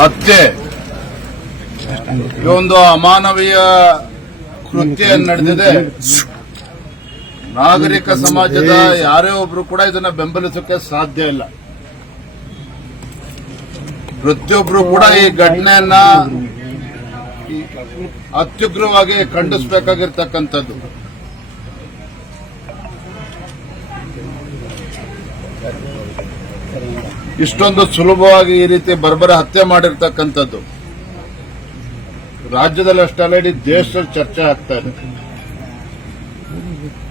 ಹತ್ಯೆ. ಇದೊಂದು ಅಮಾನವೀಯ ಕೃತ್ಯ ನಡೆದಿದೆ. ನಾಗರಿಕ ಸಮಾಜದ ಯಾರೇ ಒಬ್ರು ಕೂಡ ಇದನ್ನ ಬೆಂಬಲಿಸೋಕೆ ಸಾಧ್ಯ ಇಲ್ಲ. ಪ್ರತಿಯೊಬ್ರು ಕೂಡ ಈ ಘಟನೆಯನ್ನ ಅತ್ಯುಗ್ರವಾಗಿ ಖಂಡಿಸಬೇಕಾಗಿರ್ತಕ್ಕಂಥದ್ದು. ಇಷ್ಟೊಂದು ಸುಲಭವಾಗಿ ಈ ರೀತಿ ಬರ್ಬರ ಹತ್ಯೆ ಮಾಡಿರ್ತಕ್ಕಂಥದ್ದು. ರಾಜ್ಯದಲ್ಲಿ ಅಷ್ಟಲ್ಲ ಇಡೀ ದೇಶದಲ್ಲಿ ಚರ್ಚೆ ಆಗ್ತಾ ಇದೆ.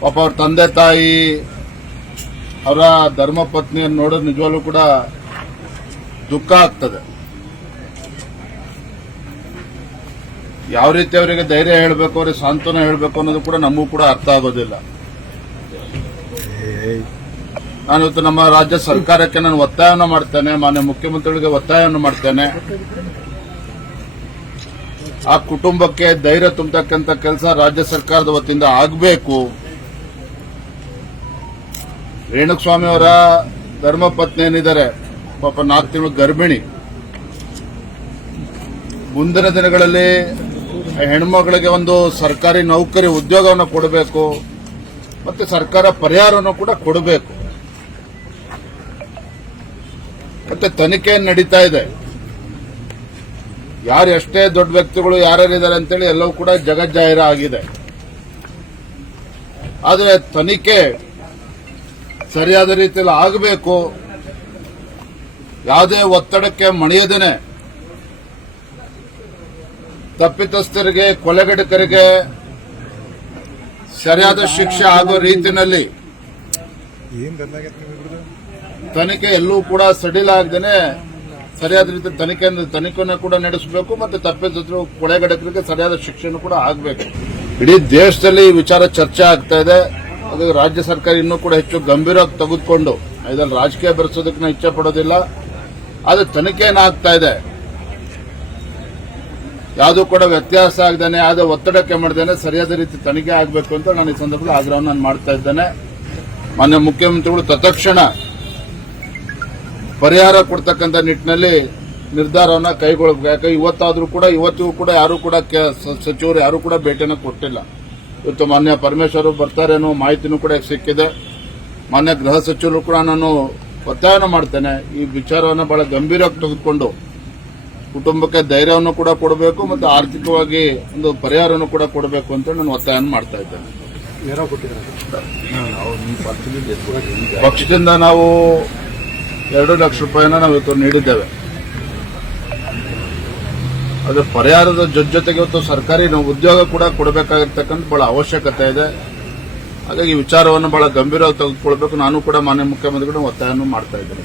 ಪಾಪ ಅವ್ರ ತಂದೆ ತಾಯಿ, ಅವರ ಧರ್ಮ ಪತ್ನಿಯನ್ನು ನೋಡೋದು ನಿಜವಾಗ್ಲೂ ಕೂಡ ದುಃಖ ಆಗ್ತದೆ. ಯಾವ ರೀತಿ ಅವರಿಗೆ ಧೈರ್ಯ ಹೇಳಬೇಕು, ಅವರಿಗೆ ಸಾಂತ್ವನ ಹೇಳಬೇಕು ಅನ್ನೋದು ಕೂಡ ನಮಗೂ ಕೂಡ ಅರ್ಥ ಆಗೋದಿಲ್ಲ. ನಾನು ಇವತ್ತು ನಮ್ಮ ರಾಜ್ಯ ಸರ್ಕಾರಕ್ಕೆ ನಾನು ಒತ್ತಾಯವನ್ನು ಮಾಡ್ತೇನೆ, ಮಾನ್ಯ ಮುಖ್ಯಮಂತ್ರಿಗಳಿಗೆ ಒತ್ತಾಯವನ್ನು ಮಾಡ್ತೇನೆ. ಆ ಕುಟುಂಬಕ್ಕೆ ಧೈರ್ಯ ತುಂಬತಕ್ಕಂಥ ಕೆಲಸ ರಾಜ್ಯ ಸರ್ಕಾರದ ವತಿಯಿಂದ ಆಗಬೇಕು. ರೇಣುಸ್ವಾಮಿ ಅವರ ಧರ್ಮಪತ್ನಿ ಏನಿದ್ದಾರೆ? ಪಾಪ ನಾಲ್ಕು ತಿಂಗಳು ಗರ್ಭಿಣಿ. ಮುಂದಿನ ದಿನಗಳಲ್ಲಿ ಹೆಣ್ಮಗಳಿಗೆ ಒಂದು ಸರ್ಕಾರಿ ನೌಕರಿ ಉದ್ಯೋಗವನ್ನು ಕೊಡಬೇಕು, ಮತ್ತೆ ಸರ್ಕಾರ ಪರಿಹಾರವನ್ನು ಕೂಡ ಕೊಡಬೇಕು. ಮತ್ತೆ ತನಿಖೆ ನಡೀತಾ ಇದೆ. ಯಾರು ಎಷ್ಟೇ ದೊಡ್ಡ ವ್ಯಕ್ತಿಗಳು ಯಾರ್ಯಾರಿದ್ದಾರೆ ಅಂತೇಳಿ ಎಲ್ಲವೂ ಕೂಡ ಜಗಜ್ಜಾಹಿರ ಆಗಿದೆ. ಆದರೆ ತನಿಖೆ ಸರಿಯಾದ ರೀತಿಯಲ್ಲಿ ಆಗಬೇಕು. ಯಾವುದೇ ಒತ್ತಡಕ್ಕೆ ಮಣಿಯದೇನೆ. ತಪ್ಪಿತಸ್ಥರಿಗೆ, ಕೊಲೆಗಡಕರಿಗೆ ಸರಿಯಾದ ಶಿಕ್ಷೆ ಆಗೋ ರೀತಿಯಲ್ಲಿ ತನಿಖೆ ಎಲ್ಲೂ ಕೂಡ ಸಡಿಲ ಆಗದೇನೆ ಸರಿಯಾದ ರೀತಿ ತನಿಖೆ ತನಿಖೆಯನ್ನು ಕೂಡ ನಡೆಸಬೇಕು ಮತ್ತೆ ತಪ್ಪಿತಸ್ಥರು ಕೊಳೆಗಡಕರಿಗೆ ಸರಿಯಾದ ಶಿಕ್ಷೆನೂ ಕೂಡ ಆಗಬೇಕು. ಇಡೀ ದೇಶದಲ್ಲಿ ಈ ವಿಚಾರ ಚರ್ಚೆ ಆಗ್ತಾ ಇದೆ. ಅದು ರಾಜ್ಯ ಸರ್ಕಾರ ಇನ್ನೂ ಕೂಡ ಹೆಚ್ಚು ಗಂಭೀರವಾಗಿ ತೆಗೆದುಕೊಂಡು ಇದರಲ್ಲಿ ರಾಜಕೀಯ ಬೆರೆಸೋದಕ್ಕೆ ನಾವು ಇಚ್ಛೆ ಪಡೋದಿಲ್ಲ. ಆದರೆ ತನಿಖೆ ಏನಾಗ್ತಾ ಇದೆ? ಯಾವುದೂ ಕೂಡ ವ್ಯತ್ಯಾಸ ಆಗದೇನೆ, ಯಾವುದೇ ಒತ್ತಡಕ್ಕೆ ಮಾಡ್ದೇನೆ ಸರಿಯಾದ ರೀತಿ ತನಿಖೆ ಆಗಬೇಕು ಅಂತ ನಾನು ಈ ಸಂದರ್ಭದಲ್ಲಿ ಆಗ್ರಹವನ್ನು ನಾನು ಮಾಡ್ತಾ ಇದ್ದೇನೆ. ಮಾನ್ಯ ಮುಖ್ಯಮಂತ್ರಿಗಳು ತತ್ಕ್ಷಣ ಪರಿಹಾರ ಕೊಡ್ತಕ್ಕಂಥ ನಿಟ್ಟಿನಲ್ಲಿ ನಿರ್ಧಾರವನ್ನ ಕೈಗೊಳ್ಳಬೇಕು ಯಾಕೆ ಇವತ್ತಾದ್ರೂ ಕೂಡ, ಇವತ್ತಿಗೂ ಕೂಡ ಯಾರು ಕೂಡ ಸಚಿವರು ಯಾರು ಕೂಡ ಭೇಟಿಯನ್ನು ಕೊಟ್ಟಿಲ್ಲ. ಇವತ್ತು ಮಾನ್ಯ ಪರಮೇಶ್ವರ್ ಬರ್ತಾರೆ ಅನ್ನೋ ಮಾಹಿತಿನೂ ಕೂಡ ಸಿಕ್ಕಿದೆ. ಮಾನ್ಯ ಗೃಹ ಸಚಿವರು ಕೂಡ ನಾನು ಒತ್ತಾಯನ ಮಾಡ್ತೇನೆ. ಈ ವಿಚಾರವನ್ನು ಬಹಳ ಗಂಭೀರವಾಗಿ ತೆಗೆದುಕೊಂಡು ಕುಟುಂಬಕ್ಕೆ ಧೈರ್ಯವನ್ನು ಕೂಡ ಕೊಡಬೇಕು ಮತ್ತು ಆರ್ಥಿಕವಾಗಿ ಒಂದು ಪರಿಹಾರವನ್ನು ಕೂಡ ಕೊಡಬೇಕು ಅಂತ ನಾನು ಒತ್ತಾಯನ ಮಾಡ್ತಾ ಇದ್ದೇನೆ. ಪಕ್ಷದಿಂದ ನಾವು ಎರಡು ಲಕ್ಷ ರೂಪಾಯಿನ ನಾವು ಇವತ್ತು ನೀಡಿದ್ದೇವೆ. ಅದು ಪರಿಹಾರದ ಜೊತೆ ಜೊತೆಗೆ ಇವತ್ತು ಸರ್ಕಾರಿ ಉದ್ಯೋಗ ಕೂಡ ಕೊಡಬೇಕಾಗಿರ್ತಕ್ಕಂಥ ಬಹಳ ಅವಶ್ಯಕತೆ ಇದೆ. ಹಾಗಾಗಿ ವಿಚಾರವನ್ನು ಬಹಳ ಗಂಭೀರವಾಗಿ ತೆಗೆದುಕೊಳ್ಬೇಕು. ನಾನು ಕೂಡ ಮಾನ್ಯ ಮುಖ್ಯಮಂತ್ರಿಗಳು ಒತ್ತಾಯವನ್ನು ಮಾಡ್ತಾ ಇದ್ದೇನೆ.